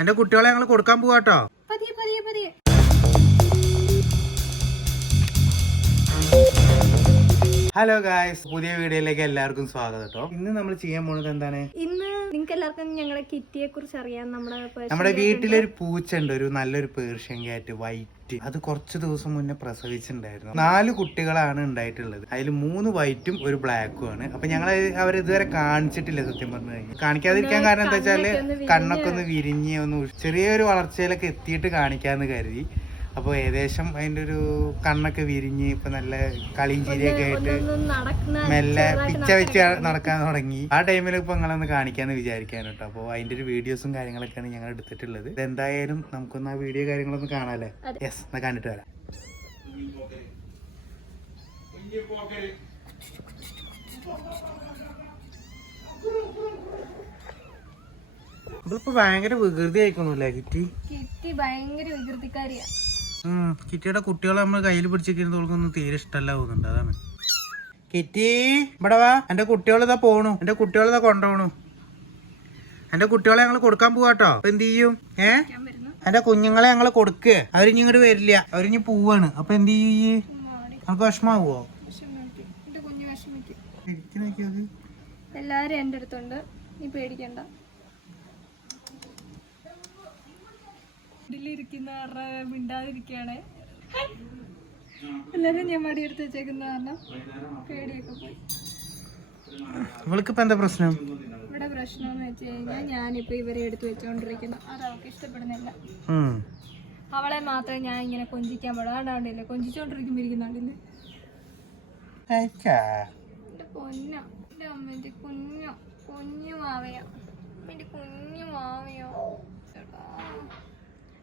എന്റെ കുട്ടികളെ ഞങ്ങൾ കൊടുക്കാൻ പോവാട്ടോ. ഹലോ ഗായ്സ്, പുതിയ വീഡിയോയിലേക്ക് എല്ലാവർക്കും സ്വാഗതം കേട്ടോ. ഇന്ന് നമ്മൾ ചെയ്യാൻ പോകുന്നത് എന്താണ്? ഇന്ന് നിങ്ങൾക്ക് എല്ലാവർക്കും ഞങ്ങളുടെ കിറ്റിയെ കുറിച്ച് അറിയാം. നമ്മുടെ വീട്ടിലൊരു പൂച്ച ഉണ്ട്, ഒരു നല്ലൊരു പേർഷ്യൻ ക്യാറ്റ് വൈറ്റ്. അത് കുറച്ച് ദിവസം മുന്നേ പ്രസവിച്ചിട്ടുണ്ടായിരുന്നു. 4 കുട്ടികളാണ് ഉണ്ടായിട്ടുള്ളത്. അതിൽ 3 വൈറ്റും ഒരു ബ്ലാക്കും ആണ്. അപ്പൊ ഞങ്ങൾ അവരിതുവരെ കാണിച്ചിട്ടില്ല. സത്യം പറഞ്ഞു കഴിഞ്ഞാൽ കാണിക്കാതിരിക്കാൻ കാരണം എന്താ വെച്ചാല് കണ്ണൊക്കെ ഒന്ന് വിരിഞ്ഞ് ഒന്ന് ചെറിയൊരു വളർച്ചയിലൊക്കെ എത്തിയിട്ട് കാണിക്കാന്ന് കരുതി. അപ്പോൾ ഏകദേശം അതിൻ്റെ ഒരു കണ്ണൊക്കെ വിരിഞ്ഞ് ഇപ്പൊ നല്ല കളിയും ചിരിയൊക്കെ ആയിട്ട് മെല്ലെ പിച്ച വെച്ച് നടക്കാൻ തുടങ്ങി. ആ ടൈമിൽ ഇപ്പൊ നിങ്ങളൊന്ന് കാണിക്കാന്ന് വിചാരിക്കാൻ കേട്ടോ. അപ്പോൾ അതിന്റെ ഒരു വീഡിയോസും കാര്യങ്ങളൊക്കെയാണ് ഞങ്ങൾ എടുത്തിട്ടുള്ളത്. എന്തായാലും നമുക്കൊന്ന് ആ വീഡിയോ കാര്യങ്ങളൊന്ന് കാണാല്ലേ? യെസ്, എന്നാ കണ്ടിട്ട് വരാം. ഇപ്പൊ ഭയങ്കര വികൃതി ആയിക്കണല്ലേ കിറ്റി? കിറ്റി ഭയങ്കര വികൃതിക്കാരിയാ. കിറ്റിയുടെ കുട്ടികളെ നമ്മൾ കയ്യിൽ പിടിച്ചിരിക്കുന്നതൊന്നും തീരെ ഇഷ്ടമല്ല തോന്നുന്നുണ്ട്. അതാണ് കിറ്റി, ഇവിടെ വാ. എന്റെ കുട്ടികളിതാ പോണു, എന്റെ കുട്ടികളിതാ കൊണ്ടുപോണു. എന്റെ കുട്ടികളെ ഞങ്ങൾ കൊടുക്കാൻ പോവാട്ടോ. അപ്പൊ എന്ത് ചെയ്യും? എന്റെ കുഞ്ഞുങ്ങളെ ഞങ്ങള് കൊടുക്കുക. അവരിഞ്ഞി ഇങ്ങോട്ട് വരില്ല, അവരിഞ്ഞി പോവാണ്. അപ്പൊ എന്ത് ചെയ്യും? നമുക്ക് വിഷമാവോ? എല്ലാരും എന്റെ അടുത്തുണ്ട്, നീ പേടിക്കണ്ട. മിണ്ടാതിരിക്കാണ് എല്ലാരും. ഞാൻ മടിയെടുത്ത് വെച്ചേക്കുന്ന കാരണം പേടിയൊക്കെ പോയി. ഇവൾക്കിപ്പോ എന്താ പ്രശ്നം? ഇവിടെ പ്രശ്നം എന്ന് വെച്ച് കഴിഞ്ഞാൽ ഞാനിപ്പോ ഇവരെ എടുത്ത് വെച്ചോണ്ടിരിക്കുന്നു. അതവൾക്ക് ഇഷ്ടപ്പെടുന്നില്ല. അവളെ മാത്രമേ ഞാൻ ഇങ്ങനെ കൊഞ്ചിക്കാൻ പാടും. ആണ്ടാണ്ടില്ലേ കൊഞ്ചിച്ചോണ്ടിരിക്കുമ്പോ ഇരിക്കുന്നുണ്ടില്ലേ? എന്റെ പൊന്നോ, എന്റെ അമ്മന്റെ കുഞ്ഞോ, കുഞ്ഞു മാവയോ, എന്റെ കുഞ്ഞു മാവയോ.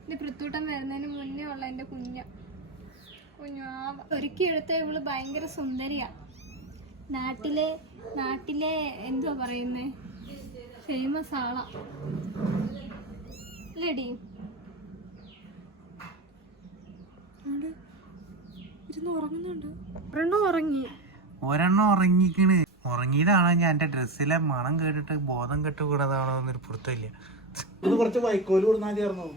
എന്റെ പൃത്തൂട്ടം വരുന്നതിന് മുന്നേ ഉള്ള എന്റെ കുഞ്ഞാവ. ഒരുക്കിയെടുത്ത ഇവള് ഭയങ്കര സുന്ദരിയാ. നാട്ടിലെ എന്തുവാ പറയുന്നേ, ഫേമസ് ആളാ ലേഡി. ഉറങ്ങുന്നുണ്ട്. ഒരെണ്ണം ഉറങ്ങിക്കണ്. ഉറങ്ങിയതാണോ ഞാൻ എന്റെ ഡ്രസ്സിലെ മണം കേട്ടിട്ട് ബോധം കെട്ടുകൂടാതാണോ എന്നൊരു പുറത്തില്ല. ഇത് കുറച്ച് വൈക്കോല് കൊടുന്നാ ചേർന്നു.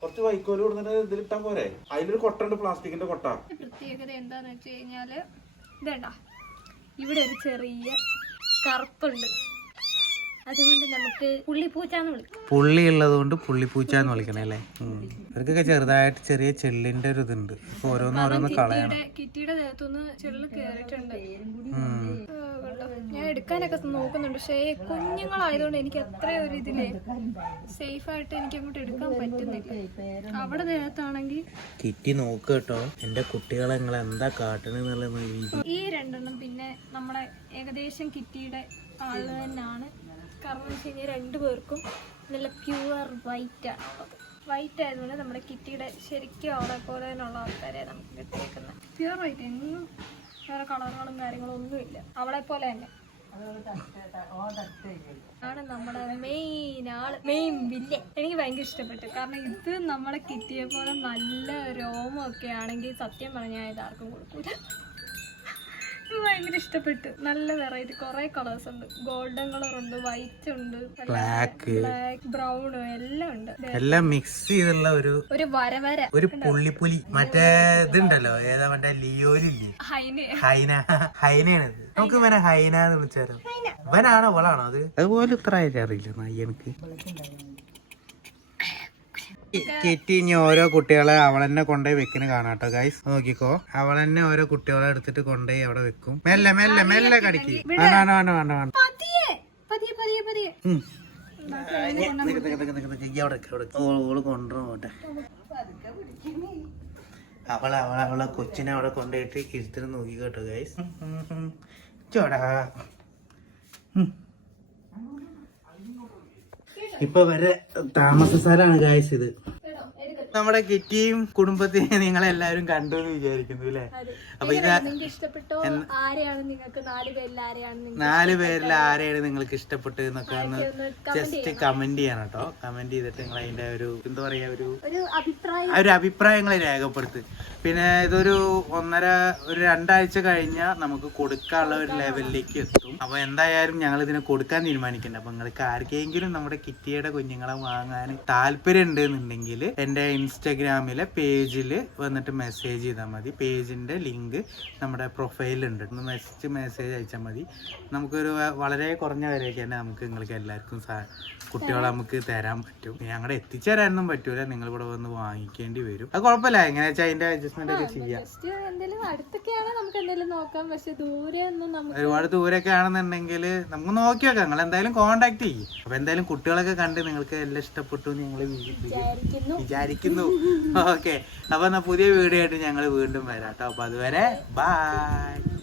കുറച്ച് വൈക്കോല് കൊടുത്തിട്ട് ഇതിലിട്ടാ പോരെ? അതിലൊരു കൊട്ടുണ്ട്, പ്ലാസ്റ്റിക്കിന്റെ കൊട്ട. പ്രത്യേകത എന്താന്ന് വെച്ച് കഴിഞ്ഞാല് ഇതേണ്ട, ഇവിടെ ഒരു ചെറിയ കറുപ്പുണ്ട്. അതുകൊണ്ട് നമുക്ക് പുള്ളിപ്പൂച്ചാന്ന് വിളിക്കാം. പുള്ളി ഉള്ളത് കൊണ്ട് പുള്ളിപ്പൂച്ചാന്ന് വിളിക്കണേ അല്ലേ? ഇവർക്കൊക്കെ ചെറുതായിട്ട് ചെറിയ ചെള്ളിന്റെ ഒരു ഇതുണ്ട്. അപ്പൊ ഓരോന്ന് കളയണം. കിറ്റിയുടെ ദേഹത്തുനിന്ന് ചെള്ള് കേറിയിട്ടുണ്ട്. ഞാൻ എടുക്കാനൊക്കെ നോക്കുന്നുണ്ട്, പക്ഷേ കുഞ്ഞുങ്ങളായതുകൊണ്ട് എനിക്ക് അത്ര ഒരു ഇതില് സേഫ് ആയിട്ട് എനിക്ക് അങ്ങോട്ട് എടുക്കാൻ പറ്റുന്നില്ല. അവിടെ ദേഹത്താണെങ്കിൽ കിറ്റി നോക്ക് കേട്ടോ, എന്റെ കുട്ടികളെ നിങ്ങൾ എന്താ കാട്ടണെന്നുള്ള. ഈ 2 പിന്നെ നമ്മളെ ഏകദേശം കിറ്റിയുടെ ആള് തന്നെയാണ്. കാരണം എന്ന് വെച്ച് കഴിഞ്ഞാൽ 2 പേർക്കും നല്ല പ്യുവർ വൈറ്റാണ് ഉള്ളത്. വൈറ്റ് ആയതുകൊണ്ട് നമ്മുടെ കിറ്റിയുടെ ശരിക്കും അവളെ പോലെ തന്നെയുള്ള ആൾക്കാരെ നമുക്ക് കിട്ടിയേക്കുന്നത്. പ്യുവർ വൈറ്റ്, എങ്ങും വേറെ കളറുകളും കാര്യങ്ങളും ഒന്നുമില്ല, അവളെ പോലെ തന്നെ ആണ് നമ്മുടെ മെയിൻ വില്ലൻ. എനിക്ക് ഭയങ്കര ഇഷ്ടപ്പെട്ടു. കാരണം ഇത് നമ്മളെ കിറ്റിയെ പോലെ നല്ല രോമമൊക്കെ ആണെങ്കിൽ സത്യം പറഞ്ഞാൽ ഇതാർക്കും കൊടുക്കൂല. ഭയങ്കര ഇഷ്ടപ്പെട്ടു. നല്ല വെറൈറ്റി കുറെ കളേഴ്സ് ഉണ്ട്. ഗോൾഡൻ കളർ ഉണ്ട്, വൈറ്റ് ഉണ്ട്, ബ്ലാക്ക്, ബ്രൗൺ എല്ലാം ഉണ്ട്. എല്ലാം മിക്സ് ചെയ്തുള്ള ഒരു വര ഒരു പുള്ളിപ്പുലി. മറ്റേ ഇതുണ്ടല്ലോ, ഏതാ മറ്റേ ലിയോലില്ലേ, ഹൈനയാണിത്. നമുക്ക് ഇവനെ ഹൈന എന്ന് വിളിച്ചാലോ? ഇവനാണോ അവളാണോ അത്? അതുപോലെ ഇത്ര അറിയില്ല നായ്യനക്ക്. കിറ്റി ഇനി ഓരോ കുട്ടികളെ അവളെന്നെ കൊണ്ടുപോയി വെക്കുന്ന കാണാട്ടോ ഗൈസ്. നോക്കിക്കോ, അവളെന്നെ ഓരോ കുട്ടികളെ എടുത്തിട്ട് കൊണ്ടുപോയി അവിടെ വെക്കും. മെല്ലെ മെല്ലെ മെല്ലെ കടിക്ക്. വേണ്ട ഓള് കൊണ്ടുപോട്ടെ. അവളെ കൊച്ചിനെ അവിടെ കൊണ്ടുപോയിട്ട് ഇരുത്തിന് നോക്കി കേട്ടോ ഗൈസ്. ചോടാ, ഇപ്പൊ വരെ താമസ സ്ഥലമാണ് ഗായ്സ് ഇത്. നമ്മുടെ കിറ്റിയും കുടുംബത്തെയും നിങ്ങളെല്ലാരും കണ്ടു എന്ന് വിചാരിക്കുന്നു അല്ലേ? അപ്പൊ ഇത് നിങ്ങൾക്ക് ഇഷ്ടപ്പെട്ടോ? ആരെയാണ് നിങ്ങൾക്ക് 4 പേരിൽ ആരെയാണ് 4 പേരിൽ ആരെയാണ് നിങ്ങൾക്ക് ഇഷ്ടപ്പെട്ടത് എന്നൊക്കെ ഒന്ന് ജസ്റ്റ് കമന്റ് ചെയ്യണം കേട്ടോ. കമന്റ് ചെയ്തിട്ട് നിങ്ങൾ അതിന്റെ ഒരു എന്താ പറയാ ഒരു അഭിപ്രായങ്ങൾ രേഖപ്പെടുത്ത്. പിന്നെ ഇതൊരു 2 ആഴ്ച കഴിഞ്ഞാൽ നമുക്ക് കൊടുക്കാനുള്ള ഒരു ലെവലിലേക്ക് എത്തും. അപ്പൊ എന്തായാലും ഞങ്ങൾ ഇതിനെ കൊടുക്കാൻ തീരുമാനിക്കണ്ട. അപ്പൊ നിങ്ങൾക്ക് ആർക്കെങ്കിലും നമ്മുടെ കിറ്റിയുടെ കുഞ്ഞുങ്ങളെ വാങ്ങാൻ താല്പര്യം ഉണ്ട് എന്നുണ്ടെങ്കിൽ എന്റെ ഇൻസ്റ്റഗ്രാമിലെ പേജിൽ വന്നിട്ട് മെസ്സേജ് ചെയ്താൽ മതി. പേജിന്റെ ലിങ്ക് നമ്മുടെ പ്രൊഫൈലുണ്ട്. ഒന്ന് മെസ്സേജ് അയച്ചാൽ മതി. നമുക്കൊരു വളരെ കുറഞ്ഞ വിലയ്ക്ക് തന്നെ നമുക്ക് നിങ്ങൾക്ക് എല്ലാവർക്കും കുട്ടികളെ നമുക്ക് തരാൻ പറ്റും. ഞങ്ങളുടെ എത്തിച്ചേരാനൊന്നും പറ്റൂല, നിങ്ങൾ ഇവിടെ വന്ന് വാങ്ങിക്കേണ്ടി വരും. അത് കുഴപ്പമില്ല, എങ്ങനെയാ വെച്ചാൽ അതിന്റെ അഡ്ജസ്റ്റ്മെന്റ് ഒക്കെ ചെയ്യാം. ഒരുപാട് ദൂരൊക്കെ ആണെന്നുണ്ടെങ്കിൽ നമുക്ക് നോക്കി വെക്കാം. നിങ്ങൾ എന്തായാലും കോണ്ടാക്ട് ചെയ്യും. അപ്പൊ എന്തായാലും കുട്ടികളൊക്കെ കണ്ട് നിങ്ങൾക്ക് എല്ലാം ഇഷ്ടപ്പെട്ടു ഞങ്ങൾ വിചാരിക്കുന്നു. ഓക്കെ, അപ്പൊ എന്നാ പുതിയ വീഡിയോ ആയിട്ട് ഞങ്ങൾ വീണ്ടും വരാം കേട്ടോ. അപ്പൊ അതുവരെ ബൈ.